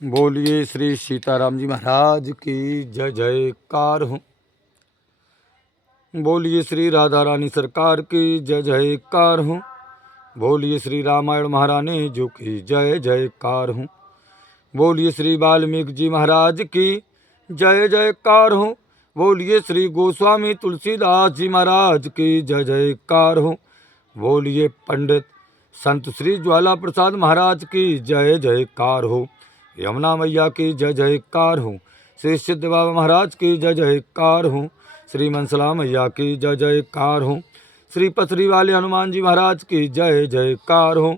बोलिए श्री सीताराम जी महाराज की जय जयकार हो। बोलिए श्री राधा रानी सरकार की जय जयकार हो। बोलिए श्री रामायण महारानी जो की जय जयकार हो। बोलिए श्री वाल्मीकि जी महाराज की जय जयकार हो। बोलिए श्री गोस्वामी तुलसीदास जी महाराज की जय जयकार हो। बोलिए पंडित संत श्री ज्वाला प्रसाद महाराज की जय जयकार हो। यमुना मैया की जय जयकार हो। श्री सिद्ध बाबा महाराज की जय जयकार हो। श्री मनसला मैया की जय जयकार हो। श्री पथरी वाले हनुमान जी महाराज की जय जयकार हो।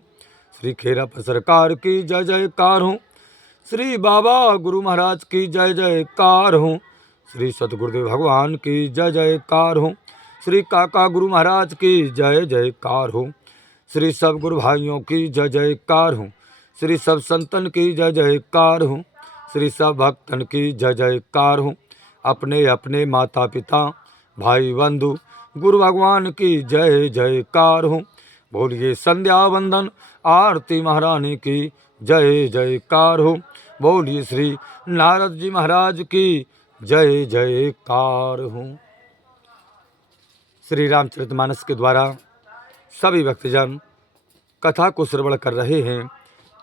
श्री खेरप सरकार की जय जयकार हो। श्री बाबा गुरु महाराज की जय जयकार हो। श्री सतगुरुदेव भगवान की जय जयकार हो। श्री काका गुरु महाराज की जय जयकार हो। श्री सब गुरु भाइयों की जय जयकार हो। श्री सब संतन की जय जयकार हो। श्री सब भक्तन की जय जयकार हो। अपने अपने माता पिता भाई बंधु गुरु भगवान की जय जयकार हो। बोलिए संध्या वंदन आरती महारानी की जय जयकार हो। बोलिए श्री नारद जी महाराज की जय जयकार हो। श्री रामचरितमानस के द्वारा सभी भक्तजन कथा को श्रवण कर रहे हैं।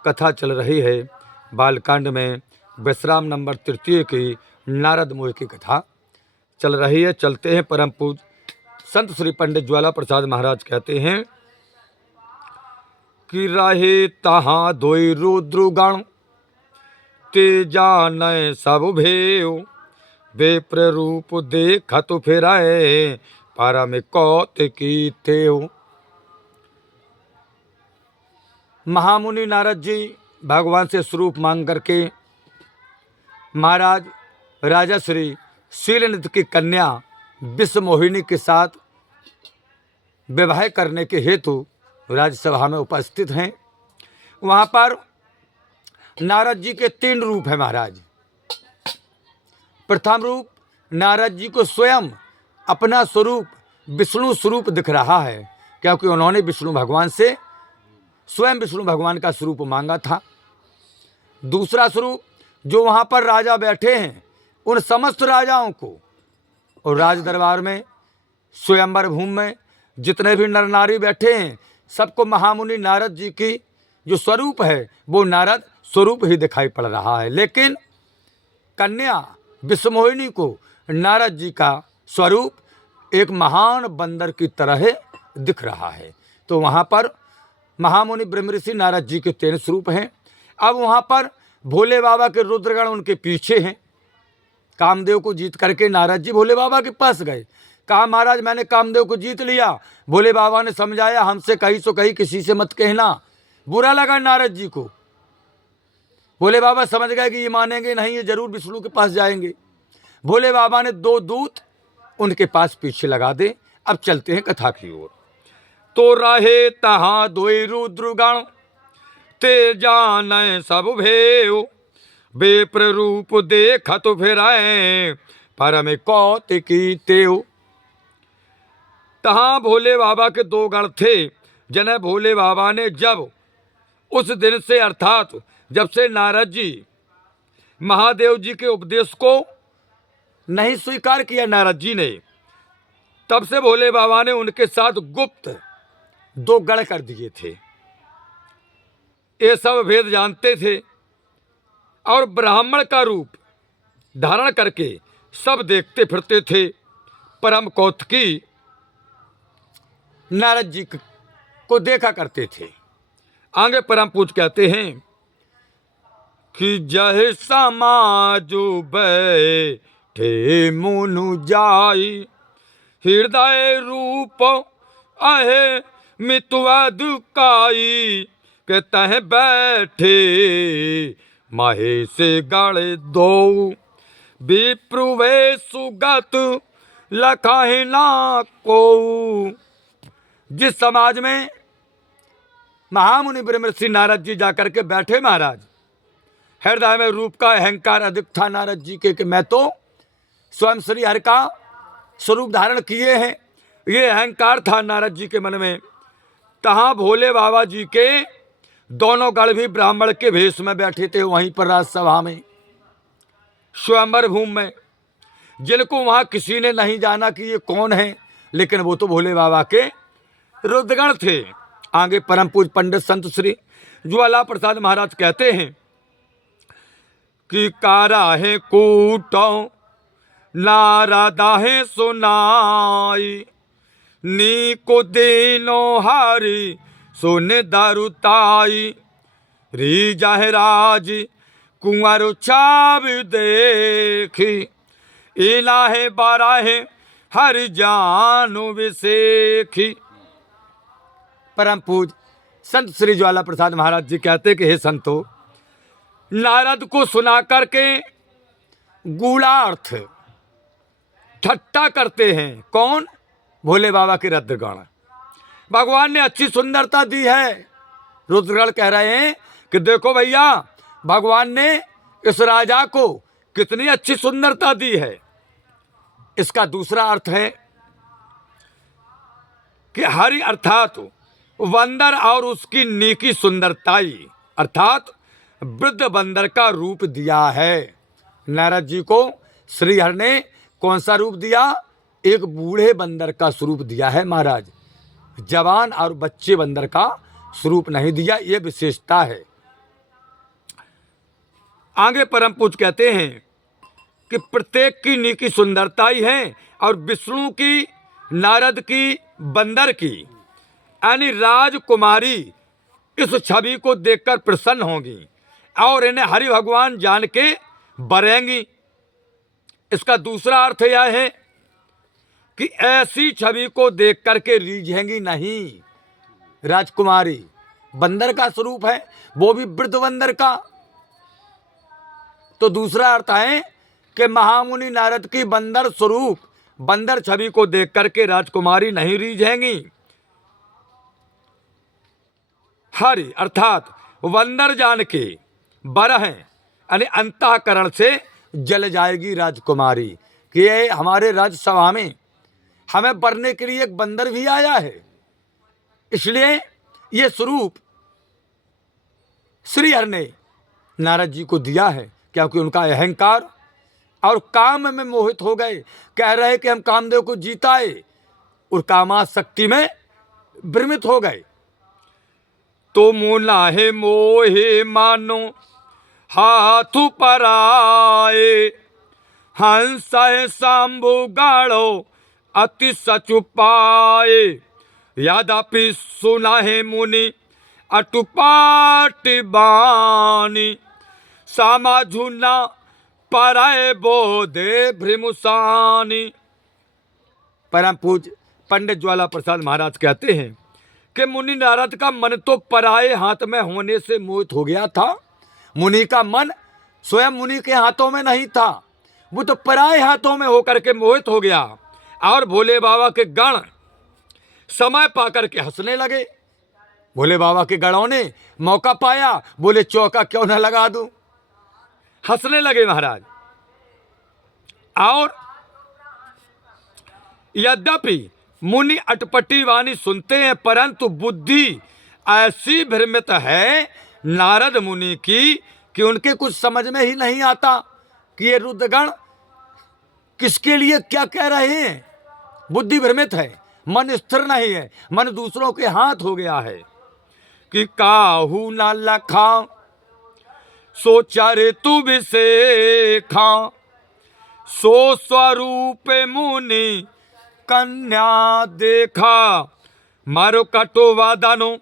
कथा चल रही है बालकांड में विश्राम नंबर 3 की नारद मुनि की कथा चल रही है। चलते हैं। परम पूज संत श्री पंडित ज्वाला प्रसाद महाराज कहते हैं कि रहे तहाँ दोई रुद्रगण ते जानय सब भेव विप्र रूप देखत फिराए परम कौतिकी तेव। महामुनि नारद जी भगवान से स्वरूप मांग करके महाराज राजा श्री शीलनिधि की कन्या विश्वमोहिनी के साथ विवाह करने के हेतु राज्यसभा में उपस्थित हैं। वहाँ पर नारद जी के 3 रूप हैं महाराज। प्रथम रूप नारद जी को स्वयं अपना स्वरूप विष्णु स्वरूप दिख रहा है, क्योंकि उन्होंने विष्णु भगवान से स्वयं विष्णु भगवान का स्वरूप मांगा था। दूसरा स्वरूप जो वहाँ पर राजा बैठे हैं उन समस्त राजाओं को और राज दरबार में स्वयंवर भूमि में जितने भी नर नारी बैठे हैं सबको महामुनि नारद जी की जो स्वरूप है वो नारद स्वरूप ही दिखाई पड़ रहा है। लेकिन कन्या विश्वमोहिनी को नारद जी का स्वरूप एक महान बंदर की तरह दिख रहा है। तो वहाँ पर महामुनि ब्रह्मऋषि नारद जी के 3 स्वरूप हैं। अब वहाँ पर भोले बाबा के रुद्रगण उनके पीछे हैं। कामदेव को जीत करके नारद जी भोले बाबा के पास गए। कहा महाराज मैंने कामदेव को जीत लिया। भोले बाबा ने समझाया हमसे कहीं सो कहीं किसी से मत कहना। बुरा लगा नारद जी को। भोले बाबा समझ गए कि ये मानेंगे नहीं, ये जरूर विष्णु के पास जाएंगे। भोले बाबा ने 2 दूत उनके पास पीछे लगा दे। अब चलते हैं कथा की ओर। तो रहे तहाँ दोई रुद्रगण ते जानय सब भेव विप्र रूप देखत फिराए परम कौतिकी तेव। तहाँ भोले बाबा के 2 गण थे जिन्हें भोले बाबा ने जब उस दिन से अर्थात जब से नारद जी महादेव जी के उपदेश को नहीं स्वीकार किया नारद जी ने, तब से भोले बाबा ने उनके साथ गुप्त 2 गण कर दिए थे। ये सब भेद जानते थे और ब्राह्मण का रूप धारण करके सब देखते फिरते थे। परम कौतिकी नारद जी को देखा करते थे। आगे परम पूज कहते हैं कि जय समाजु बैठे मुनु जाई हृदय रूप आहे मितुआ दुकाई के तह बैठे माहे से गाड़े 2 विप्रुवे सुगत लखाहे ना को। जिस समाज में महामुनि ब्रह्मर्षि नारद जी जाकर के बैठे महाराज, हृदय में रूप का अहंकार अधिक था नारद जी के कि मैं तो स्वयं श्री हरि का स्वरूप धारण किए हैं। ये अहंकार था नारद जी के मन में। तहाँ भोले बाबा जी के दोनों गण भी ब्राह्मण के भेष में बैठे थे वहीं पर राजसभा में, स्वयंवर भूमि में, जिनको वहां किसी ने नहीं जाना कि ये कौन है, लेकिन वो तो भोले बाबा के रुद्रगण थे। आगे परम पूज पंडित संत श्री ज्वाला प्रसाद महाराज कहते हैं कि काराहे कूटो नारदाहे सुनाई, नी को देनो हारी सोने दारुताई, री जाहराज कुंवर चाब देखी, इलाहे बाराहे हर जानो विसेखी। परम पूज संत श्री ज्वाला प्रसाद महाराज जी कहते कि हे संतो, नारद को सुना करके गूढ़ार्थ ठट्टा करते हैं। कौन? भोले बाबा के रुद्रगण। भगवान ने अच्छी सुंदरता दी है। रुद्रगण कह रहे हैं कि देखो भैया, भगवान ने इस राजा को कितनी अच्छी सुंदरता दी है। इसका दूसरा अर्थ है कि हरि अर्थात बंदर और उसकी नीकी सुंदरताई, अर्थात वृद्ध बंदर का रूप दिया है। नारद जी को श्री हरि ने कौन सा रूप दिया? एक बूढ़े बंदर का स्वरूप दिया है महाराज, जवान और बच्चे बंदर का स्वरूप नहीं दिया। ये विशेषता है। आगे परम पूज कहते हैं कि प्रत्येक की नीकी सुंदरताई है, और विष्णु की, नारद की, बंदर की, यानी राजकुमारी इस छवि को देखकर प्रसन्न होंगी और इन्हें हरि भगवान जान के बरेंगी। इसका दूसरा अर्थ यह है कि ऐसी छवि को देख करके रीझेंगी नहीं। राजकुमारी बंदर का स्वरूप है, वो भी वृद्ध बंदर का। तो दूसरा अर्थ है कि महामुनि नारद की बंदर स्वरूप, बंदर छवि को देख करके राजकुमारी नहीं रीझेंगी। हरि अर्थात बंदर जान के बर हैं, यानी अंतःकरण से जल जाएगी राजकुमारी कि ये हमारे राजसभा में हमें बरने के लिए एक बंदर भी आया है। इसलिए ये स्वरूप श्री हरि ने नारद जी को दिया है, क्योंकि उनका अहंकार और काम में मोहित हो गए। कह रहे कि हम कामदेव को जीताए, और कामाशक्ति में भ्रमित हो गए। तो मोला है मोहे मानो हाथ पर आए, हंस है सांभु गाड़ो अति सचुपाए, यद्यपि सुना है मुनि अटुपाट बानी, सामा झुना पराए बोधे भ्रिमुसानी। परम पूज पंडित ज्वाला प्रसाद महाराज कहते हैं कि मुनि नारद का मन तो पराए हाथ में होने से मोहित हो गया था। मुनि का मन स्वयं मुनि के हाथों में नहीं था, वो तो पराए हाथों में होकर के मोहित हो गया। और भोले बाबा के गण समय पाकर के हंसने लगे। भोले बाबा के गणों ने मौका पाया, बोले चौका क्यों न लगा दूं, हंसने लगे महाराज। और यद्यपि मुनि अटपटी वाणी सुनते हैं, परंतु बुद्धि ऐसी भ्रमित है नारद मुनि की कि उनके कुछ समझ में ही नहीं आता कि ये रुद्रगण किसके लिए क्या कह रहे हैं। बुद्धि भ्रमित है, मन स्थिर नहीं है, मन दूसरों के हाथ हो गया है। कि काहू न लखा सोचा रे तू विसेखा, सो स्वरूप मुनि कन्या देखा, मारो कटो वादनो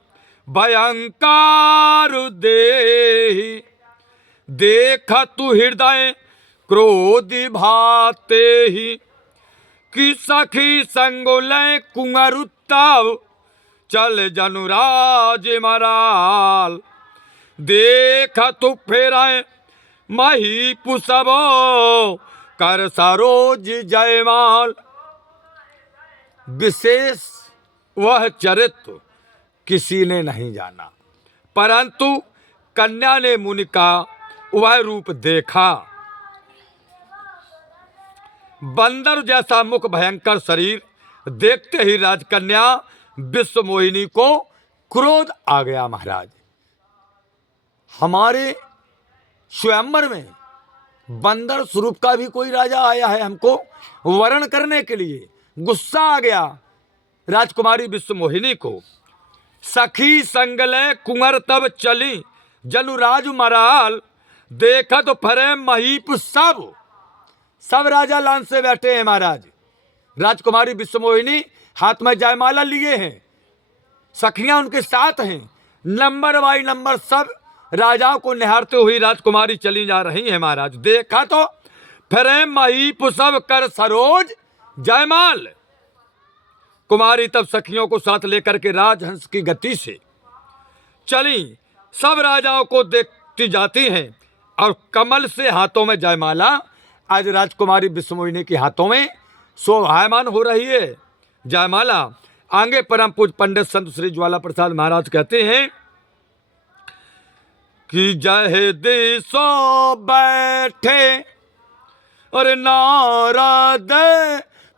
भयंकार देहि, देखा तू हृदय क्रोधि भाते ही, कि सखी संगोलय कुंवरुत्ताव चल जनुराज मराल, देखा तू फेराए मही पुसबो कर सरोज जयमाल। विशेष वह चरित्र किसी ने नहीं जाना, परंतु कन्या ने मुनि का वह रूप देखा। बंदर जैसा मुख, भयंकर शरीर देखते ही राजकन्या विश्व मोहिनी को क्रोध आ गया महाराज। हमारे स्वयंवर में बंदर स्वरूप का भी कोई राजा आया है हमको वरण करने के लिए। गुस्सा आ गया राजकुमारी विश्वमोहिनी को। सखी संगले कुंवर तब चली जनुराज मराल, देखा तो फरे महीप सब राजा लान से बैठे हैं महाराज। राजकुमारी विश्वमोहिनी हाथ में जयमाला लिए हैं, सखियां उनके साथ हैं, नंबर बाई नंबर सब राजाओं को निहारते हुए राजकुमारी चली जा रही है महाराज। देखा तो फिर महीप सब कर सरोज जयमाल। कुमारी तब सखियों को साथ लेकर के राजहंस की गति से चली, सब राजाओं को देखती जाती हैं और कमल से हाथों में जयमाला आज राजकुमारी विश्वमोहिनी के हाथों में शोभायमान हो रही है जयमाला। आगे परम पूज्य पंडित संत श्री ज्वाला प्रसाद महाराज कहते हैं कि जय देशो बैठे और नारद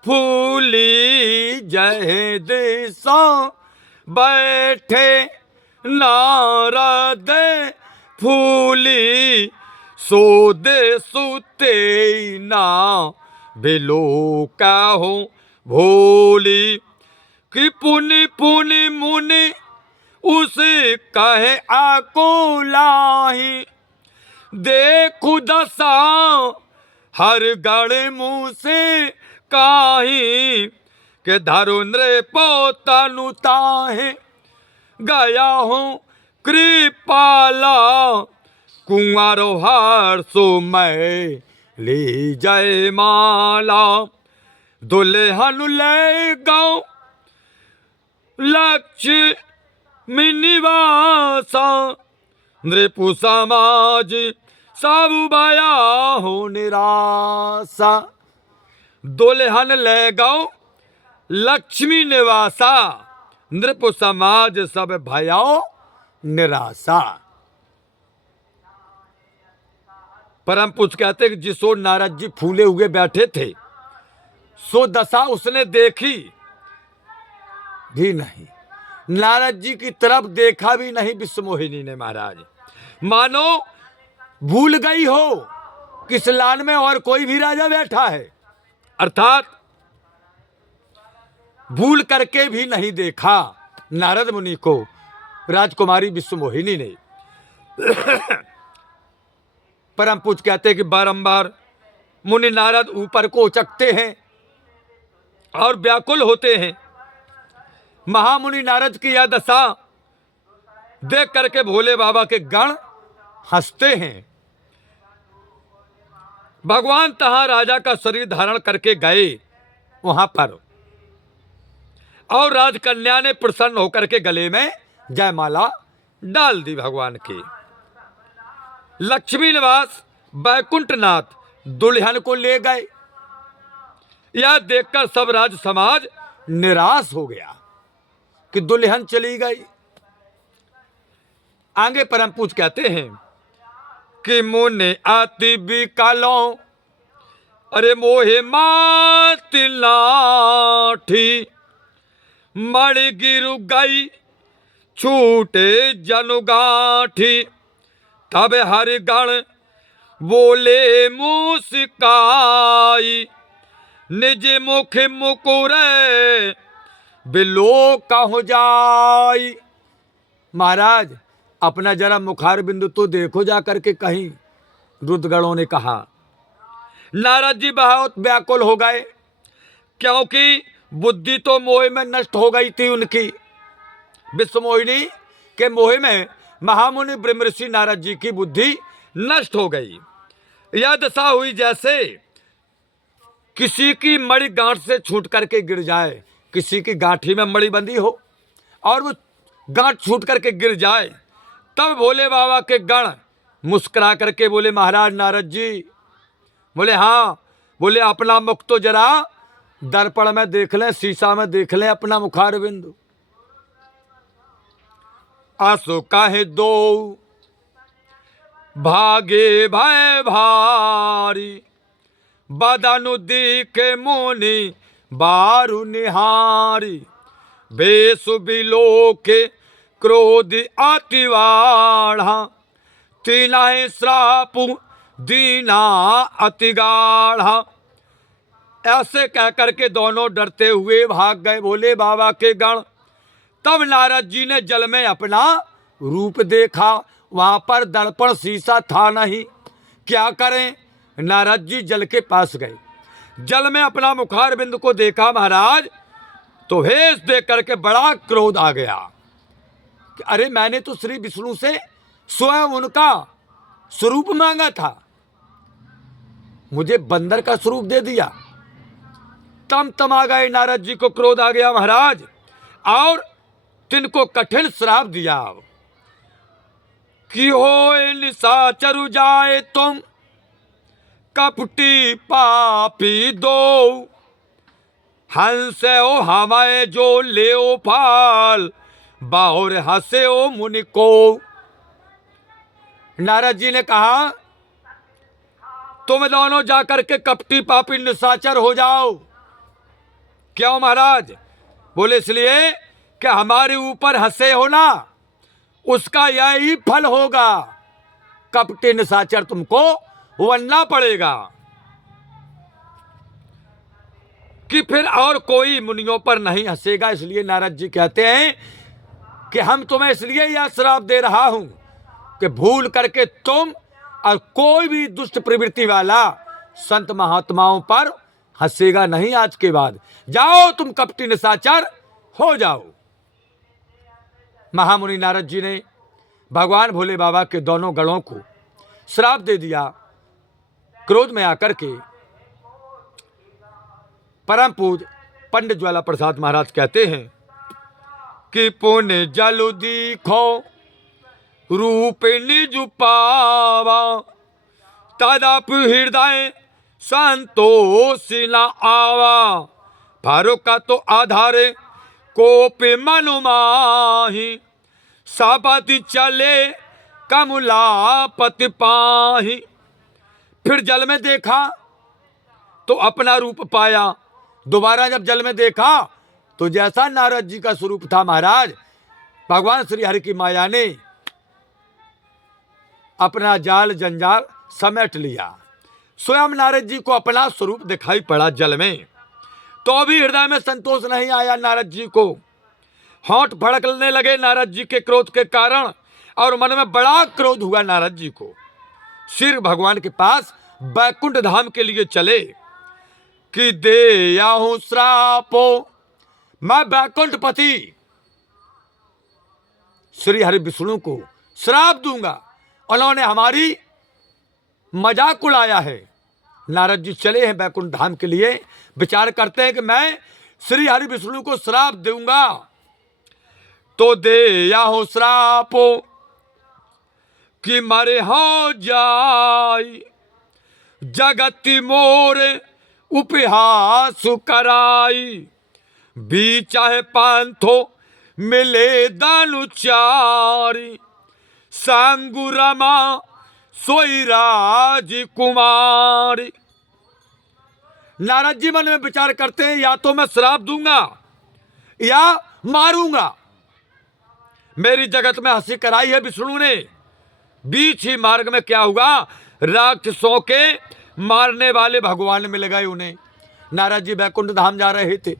फूली, जय देशो बैठे नारद फूली, सो दे सुते ना बिलो का हो भोली। कि पुनि पुनि मुनि उसे कहे आको लाही, देखु दशा हर गड़ मुँह से काही, के धरुन्द्र पोतनु ताहे गया हूँ कृपाला, कुंवारो हर्षो मैं ले जय माला। दुल्हन ले गाँव लक्ष्मी निवासा, नृपु समाज सब भया हो निराशा। दुल्हन ले गाँव लक्ष्मी निवासा, नृपु समाज सब भया निराशा। परम पूज्य कहते कि जिस ओर नारद जी फूले हुए बैठे थे सो दशा उसने देखी भी नहीं, नारद जी की तरफ देखा भी नहीं विश्वमोहिनी ने महाराज। मानो भूल गई हो किस लान में और कोई भी राजा बैठा है, अर्थात भूल करके भी नहीं देखा नारद मुनि को राजकुमारी विश्वमोहिनी ने। परम पूज्य कहते हैं कि बारंबार मुनि नारद ऊपर को उचकते हैं और व्याकुल होते हैं। महामुनि नारद की यह दशा देख करके भोले बाबा के गण हंसते हैं। भगवान तहां राजा का शरीर धारण करके गए वहां पर, और राजकन्या ने प्रसन्न होकर के गले में जयमाला डाल दी भगवान की। लक्ष्मी निवास बैकुंठनाथ दुल्हन को ले गए। यह देखकर सब राज समाज निराश हो गया कि दुल्हन चली गई। आगे परम पूज्य कहते हैं कि मुने आती भी कालो, अरे मोहे माती लाठी, मणि गिरु गई छूटे जनुगाठी, तब हरि गण बोले मुस्काई, निज मुख मुकुरे बिलो कहो जाई। महाराज अपना जरा मुखार बिंदु तो देखो जा करके कहीं, रुद्रगणों ने कहा। नारद जी बहुत व्याकुल हो गए क्योंकि बुद्धि तो मोह में नष्ट हो गई थी उनकी। विश्वमोहिनी के मोह में महामुनि ब्रह्मर्षि नारद जी की बुद्धि नष्ट हो गई। यह दशा हुई जैसे किसी की मणि गांठ से छूट करके गिर जाए, किसी की गांठी में मणि बंधी हो और वो गांठ छूट करके गिर जाए, तब भोले बाबा के गण मुस्कुरा करके बोले महाराज नारद जी, बोले हाँ, बोले अपना मुख तो जरा दर्पण में देख लें, शीशा में देख लें अपना मुखार बिंदु। आसो काहे दो भागे भय भारी, बदनु दिखे मुनि बारु निहारी, बेसु बिलो के क्रोध अतिवाढ़ा, तीना है श्राप दीना अति गाढ़ा। ऐसे कह करके दोनों डरते हुए भाग गए भोले बाबा के गण। तब नारद जी ने जल में अपना रूप देखा, वहां पर दर्पण शीशा था नहीं। क्या करें, नारद जी जल के पास गए, जल में अपना मुखारबिंद को देखा महाराज, तो भेष देख करके बड़ा क्रोध आ गया कि अरे मैंने तो श्री विष्णु से स्वयं उनका स्वरूप मांगा था, मुझे बंदर का स्वरूप दे दिया। तम आ गए, नारद जी को क्रोध आ गया महाराज, और तिनको कठिन श्राप दिया कि होए निशाचरु जाए तुम कपटी पापी दो, हंसे ओ हमारे जो ले फाल बाहुर हंसे ओ मुनि को। नारद जी ने कहा तुम दोनों जाकर के कपटी पापी निशाचर हो जाओ। क्यों महाराज? बोले इसलिए कि हमारे ऊपर हंसे हो ना, उसका यही फल होगा, कपटी निशाचर तुमको बनना पड़ेगा। कि फिर और कोई मुनियों पर नहीं हंसेगा। इसलिए नारद जी कहते हैं कि हम तुम्हें इसलिए यह श्राप दे रहा हूं कि भूल करके तुम और कोई भी दुष्ट प्रवृत्ति वाला संत महात्माओं पर हंसेगा नहीं आज के बाद। जाओ तुम कपटी निशाचर हो जाओ। महामुनि नारद जी ने भगवान भोले बाबा के दोनों गणों को श्राप दे दिया। क्रोध में आकर के परम पूज पंडित ज्वाला प्रसाद महाराज कहते हैं कि पुण्य जल दीखो रूप निज पावा, तदप हृदय संतोष न आवा, भारो का तो आधारे कोपे मनु माही, सापति चले कमलापति पाही। फिर जल में देखा तो अपना रूप पाया। दोबारा जब जल में देखा तो जैसा नारद जी का स्वरूप था महाराज, भगवान श्री हरि की माया ने अपना जाल जंजाल समेट लिया। स्वयं नारद जी को अपना स्वरूप दिखाई पड़ा जल में, तो भी हृदय में संतोष नहीं आया नारद जी को। होंठ फड़कने लगे नारद जी के क्रोध के कारण, और मन में बड़ा क्रोध हुआ नारद जी को। सिर भगवान के पास बैकुंठ धाम के लिए चले कि दे याहू श्रापो, मैं बैकुंठ पति श्री हरि विष्णु को श्राप दूंगा, उन्होंने हमारी मजाक उड़ाया है। नारद जी चले हैं बैकुंठ धाम के लिए, विचार करते हैं कि मैं श्री हरि विष्णु को श्राप दूंगा। तो दे याहू श्रापो कि मरे हो जाई, जगति मोरे उपहास कराई, भी चाहे पांथो मिले दानुचारी, सांगु रमा सोई राज कुमारी। नारद जी मन में विचार करते हैं या तो मैं श्राप दूंगा या मारूंगा। मेरी जगत में हंसी कराई है विष्णु ने, बीच ही मार्ग में क्या हुआ, राक्षसों के मारने वाले भगवान मिल गए उन्हें। नारद जी बैकुंठ धाम जा रहे थे,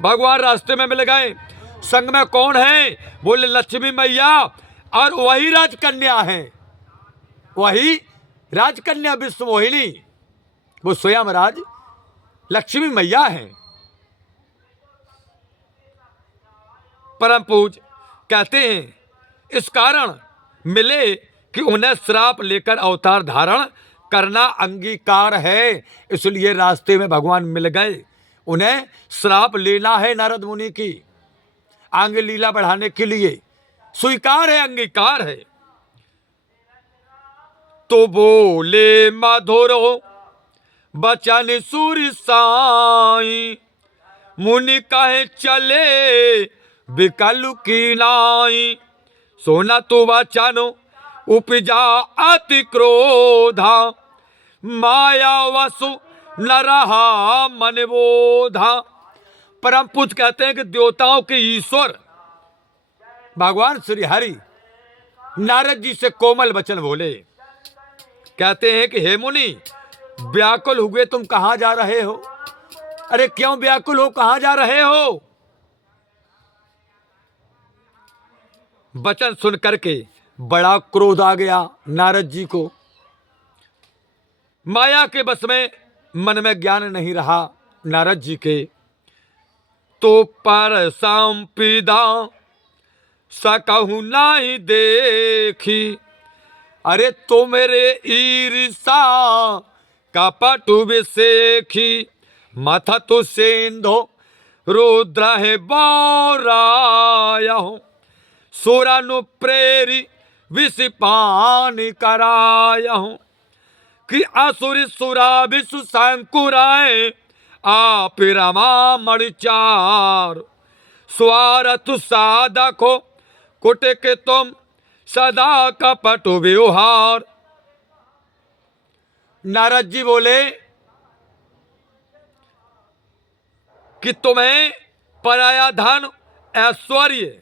भगवान रास्ते में मिल गए। संग में कौन है? बोले लक्ष्मी मैया, और वही राजकन्या है, वही राजकन्या विश्व मोहिनी, वो स्वयं राज लक्ष्मी मैया हैं। परम पूज कहते हैं इस कारण मिले कि उन्हें श्राप लेकर अवतार धारण करना अंगीकार है, इसलिए रास्ते में भगवान मिल गए। उन्हें श्राप लेना है नारद मुनि की आंग लीला बढ़ाने के लिए, स्वीकार है, अंगीकार है। तो बोले मधुरो बचन सूर्य साई, मुनि कहे चले विकल की नाई, सोना तो वचनो उपजा अति क्रोधा, माया वसु न रहा मन बोधा। परम पूज कहते हैं कि देवताओं के ईश्वर भगवान श्री हरि नारद जी से कोमल वचन बोले। कहते हैं कि हे मुनि, व्याकुल हुए तुम कहां जा रहे हो? अरे क्यों व्याकुल हो, कहां जा रहे हो? वचन सुन करके बड़ा क्रोध आ गया नारद जी को। माया के बस में मन में ज्ञान नहीं रहा नारद जी के। तो पर संपीदा सकहु नाही देखी, अरे तो मेरे ईर्षा कपटु विसेखी, मथा तो सेंधो रुद्र है बोराया, सुरानुप्रेरी विषपान कराया हूं, कि असुर सुरा विषु संकुराए आप रमा मणिचार, स्वार्थ साधको कुटिक तुम सदा कपट व्यवहार। नारद जी बोले कि तुम्हें पराया धन ऐश्वर्य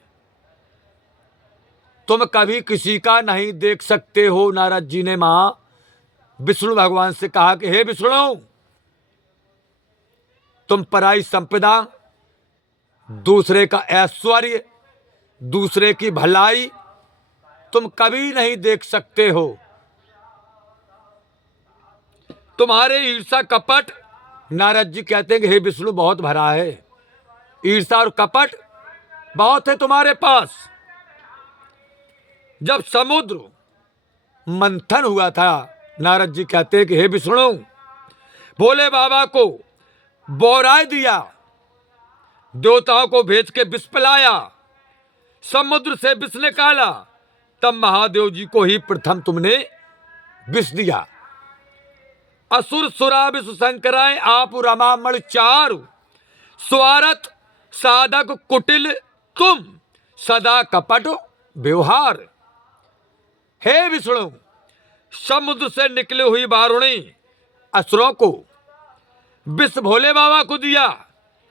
तुम कभी किसी का नहीं देख सकते हो। नारद जी ने मां विष्णु भगवान से कहा कि हे विष्णु, तुम पराई संपदा, दूसरे का ऐश्वर्य, दूसरे की भलाई तुम कभी नहीं देख सकते हो। तुम्हारे ईर्षा कपट, नारद जी कहते हैं कि हे विष्णु, बहुत भरा है, ईर्षा और कपट बहुत है तुम्हारे पास। जब समुद्र मंथन हुआ था, नारद जी कहते हैं कि हे विष्णु, भोले बाबा को बोराय दिया, देवताओं को भेज के विष पिलाया, समुद्र से विष निकाला, तब महादेव जी को ही प्रथम तुमने विष दिया। असुर सुरा विष संकराय आप रमामण चारु, स्वार्थ साधक कुटिल तुम सदा कपट व्यवहार। हे विष्णु, समुद्र से निकली हुई वारुणी असुरों को विष भोले बाबा को दिया,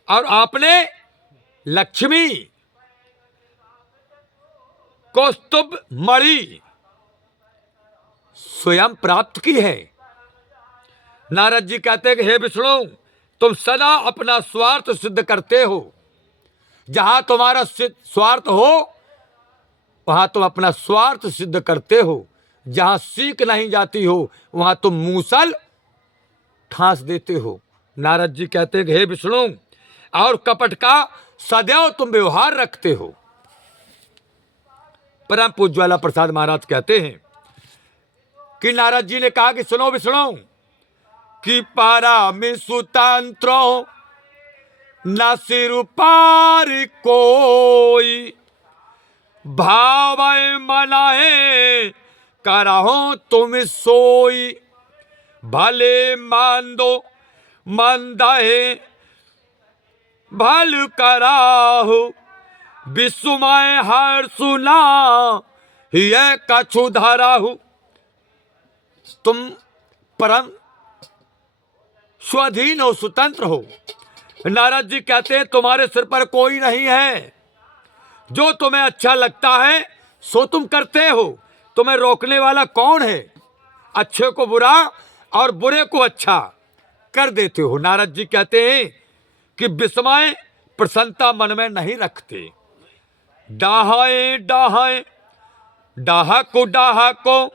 और आपने लक्ष्मी कौस्तुभ मणि स्वयं प्राप्त की है। नारद जी कहते हैं कि हे विष्णु, तुम सदा अपना स्वार्थ सिद्ध करते हो। जहां तुम्हारा स्वार्थ हो वहां तुम अपना स्वार्थ सिद्ध करते हो। जहां सीख नहीं जाती हो वहां तुम मूसल ठांस देते हो। नारद जी कहते हैं कि हे विष्णु, और कपट का सदैव तुम व्यवहार रखते हो। परम पूज्य ज्वाला प्रसाद महाराज कहते हैं कि नारद जी ने कहा कि सुनो विष्णु, कि पारा में सुतंत्र न सिर पार कोई, भाव मनाए करहो तुम सोई, भले मांदो मंदहे भल कराहु, विस्मय हर सुना ये कछु धराहु। तुम परम स्वाधीन हो, स्वतंत्र हो। नारद जी कहते हैं तुम्हारे सिर पर कोई नहीं है, जो तुम्हें अच्छा लगता है सो तुम करते हो। तुम्हें रोकने वाला कौन है? अच्छे को बुरा और बुरे को अच्छा कर देते हो। नारद जी कहते हैं कि विस्मय प्रसन्नता मन में नहीं रखते। डाहे डाहे डाह को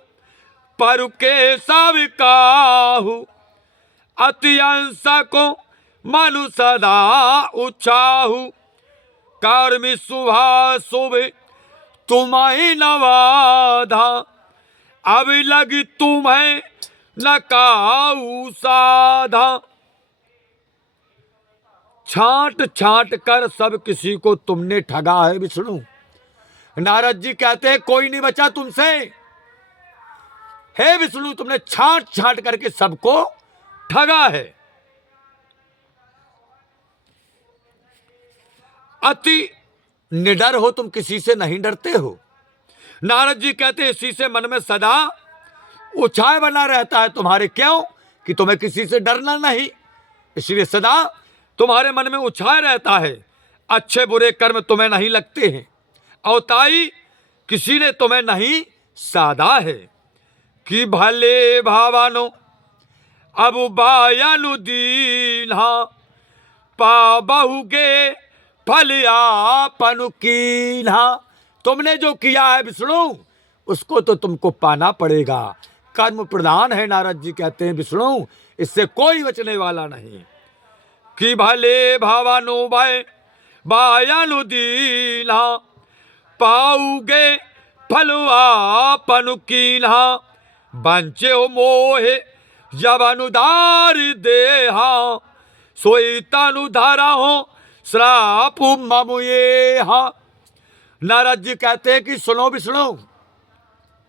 पर के सब काहू, अति अंश को मनु सदा उछाहू, कर्मी शुभा शुभ तुम्हें नवाधा, अब लगी तुम्हें न काऊ साधा। छांट छांट कर सब किसी को तुमने ठगा है विष्णु। नारद जी कहते हैं कोई नहीं बचा तुमसे। हे विष्णु, तुमने छांट छांट करके सबको ठगा है। अति निडर हो तुम, किसी से नहीं डरते हो। नारद जी कहते हैं इसी से मन में सदा उछाल बना रहता है तुम्हारे। क्यों? कि तुम्हें किसी से डरना नहीं, इसलिए सदा तुम्हारे मन में उछाल रहता है। अच्छे बुरे कर्म तुम्हें नहीं लगते हैं, अवताई किसी ने तुम्हें नहीं साधा है, कि भले भावानो अब बायानु दीन्हा पाबहुगे फल आपनु कीन्हा। तुमने जो किया है विष्णु उसको तो तुमको पाना पड़ेगा। कर्म प्रधान है, नारद जी कहते हैं विष्णु, इससे कोई बचने वाला नहीं। कि भले भावानु भय बायानु दीन्हा पाऊगे फल आपनु कीन्हा। बंचे हो मोहे जब अनुदार देहा सोई तनुधारा हो श्राप ममुएहा। नारद जी कहते हैं कि सुनो विष्णु,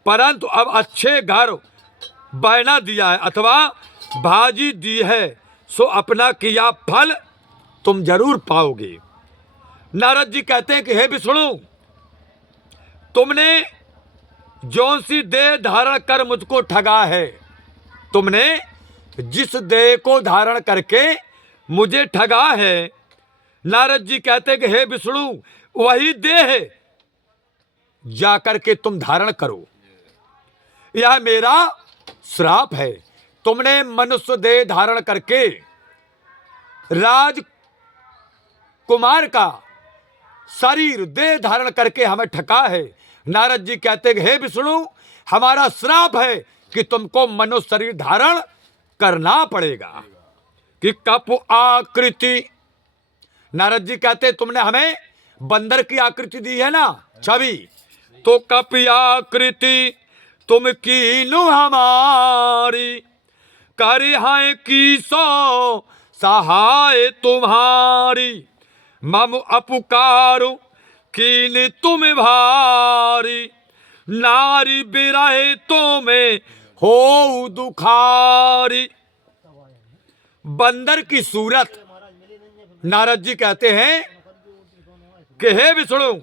परंतु अब अच्छे घर बहना दिया है अथवा भाजी दी है, सो अपना किया फल तुम जरूर पाओगे। नारद जी कहते हैं कि हे विष्णु, तुमने जौन सी देह धारण कर मुझको ठगा है, तुमने जिस देह को धारण करके मुझे ठगा है, नारद जी कहते हैं कि हे विष्णु, वही देह जाकर के तुम धारण करो। यह मेरा श्राप है। तुमने मनुष्य देह धारण करके राजकुमार का शरीर देह धारण करके हमें ठगा है। नारद जी कहते हैं हे विष्णु, हमारा श्राप है कि तुमको मनुष्य शरीर धारण करना पड़ेगा। कि कप आकृति, नारद जी कहते हैं तुमने हमें बंदर की आकृति दी है ना, छवि, तो कप आकृति तुम कीनु हमारी कर है की सो सहाय तुम्हारी। मम अपकारो कीन तुम भारी नारी बिरहे तुम्हें हो दुखारी। बंदर की सूरत, नारद जी कहते हैं कि हे विष्णु,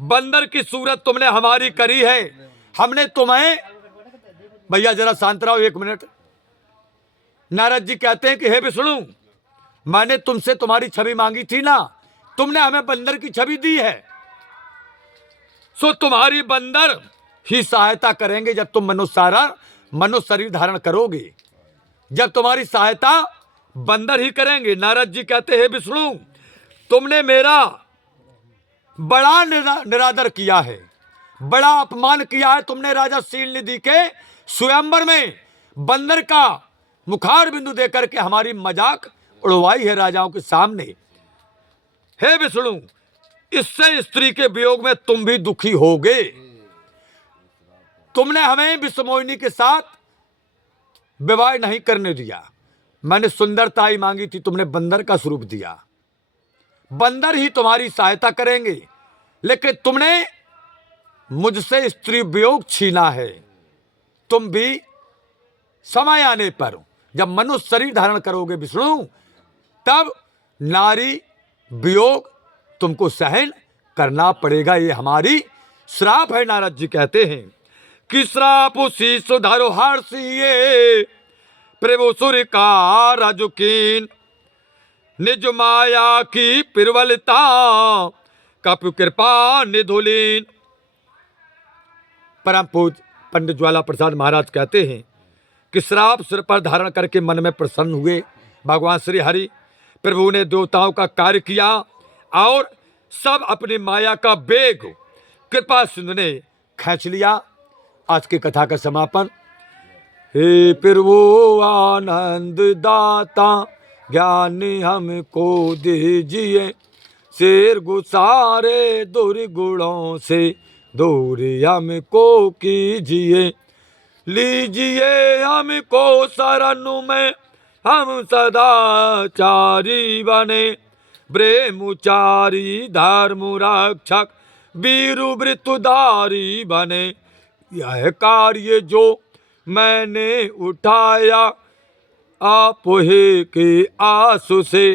बंदर की सूरत तुमने हमारी करी है। हमने तुम्हें, भैया जरा शांत रहो एक मिनट। नारद जी कहते हैं कि हे विष्णु, मैंने तुमसे तुम्हारी छवि मांगी थी ना, तुमने हमें बंदर की छवि दी है, सो तुम्हारी बंदर ही सहायता करेंगे जब तुम मनुष्य शरीर धारण करोगे, जब तुम्हारी सहायता बंदर ही करेंगे। नारद जी कहते हैं विष्णु, तुमने मेरा बड़ा निरादर किया है, बड़ा अपमान किया है। तुमने राजा शीलनिधि के स्वयंवर में बंदर का मुखार बिंदु देकर के हमारी मजाक उड़वाई है राजाओं के सामने। हे विष्णु, इससे स्त्री के वियोग में तुम भी दुखी होगे। तुमने हमें विषमोहिनी के साथ विवाह नहीं करने दिया। मैंने सुंदरता ही मांगी थी, तुमने बंदर का स्वरूप दिया। बंदर ही तुम्हारी सहायता करेंगे, लेकिन तुमने मुझसे स्त्री वियोग छीना है। तुम भी समय आने पर जब मनुष्य शरीर धारण करोगे विष्णु, तब नारी वियोग तुमको सहन करना पड़ेगा। ये हमारी श्राप है। नारद जी कहते हैं कि श्राप शीश धरो हर्षिए प्रभु सूर्य का राजुकीन निज माया की प्रबलता कपि कृपा निधुलीन। परम पूज्य पंडित ज्वाला प्रसाद महाराज कहते हैं कि श्राप सिर पर धारण करके मन में प्रसन्न हुए भगवान श्री हरि। प्रभु ने देवताओं का कार्य किया और सब अपनी माया का वेग कृपा सिंधु ने खींच लिया। आज की कथा का समापन। हे प्रभु आनंद दाता ज्ञान हमको दीजिए, शेर गुसारे दुर्गुणों से दूर हमको कीजिए। लीजिए हमको शरण में हम सदाचारी बने, ब्रह्मचारी धर्म रक्षक वीरु वृत्तधारी बने। यह कार्य जो मैंने उठाया आप ही की आंसू से,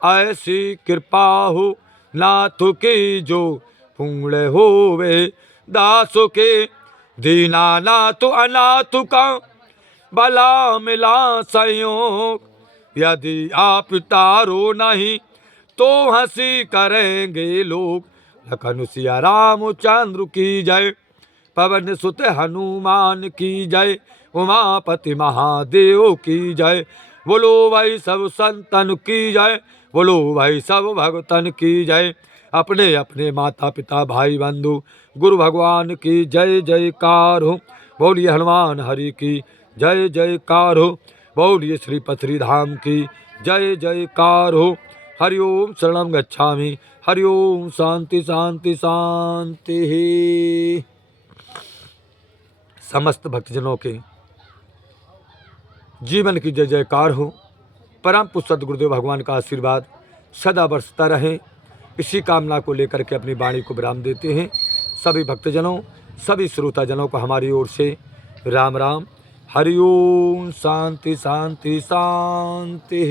ऐसी कृपा हो नाथ की जो पूर्ण होवे दासो के। दीनानाथ अनाथ का भला मिला संयोग, यदि आप तारो नहीं तो हंसी करेंगे लोग। लखन सिया रामचंद्र की जय, पवन सुत हनुमान की जय, उमापति महादेव की जय। बोलो भाई सब संतन की जय, बोलो भाई सब भगतन की जय। अपने अपने माता पिता भाई बंधु गुरु भगवान की जय जयकार हो। बोलिए हनुमान हरि की जय जयकार हो। बोलिए श्री पथरी धाम की जय जयकार हो। हरि ओम शरणम गच्छामि। हरि ओम शांति शांति शांति। समस्त भक्तजनों के जीवन की जय जयकार हो। परम पूज्य सद्गुरुदेव भगवान का आशीर्वाद सदा बरसता रहे, इसी कामना को लेकर के अपनी वाणी को विराम देते हैं। सभी भक्तजनों, सभी श्रोताजनों को हमारी ओर से राम राम। हरि ओम शांति शांति शांति।